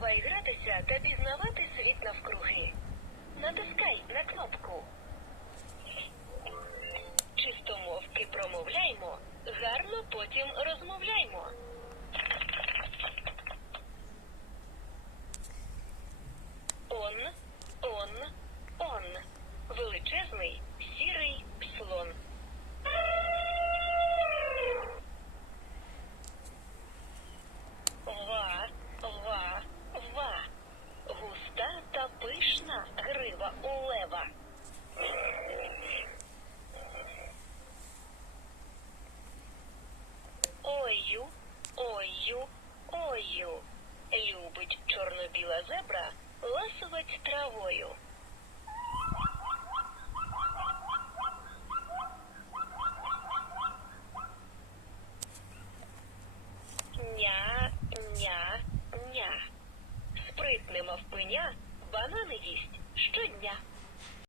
розважатися та пізнавати світ навкруги. Натискай на кнопку. Чистомовки промовляймо, гарно потім розмовляймо. Ою, ою, ою. Любить чорно-біла зебра ласувать травою. Ня, ня, ня. Спритне мавпеня банани їсть щодня.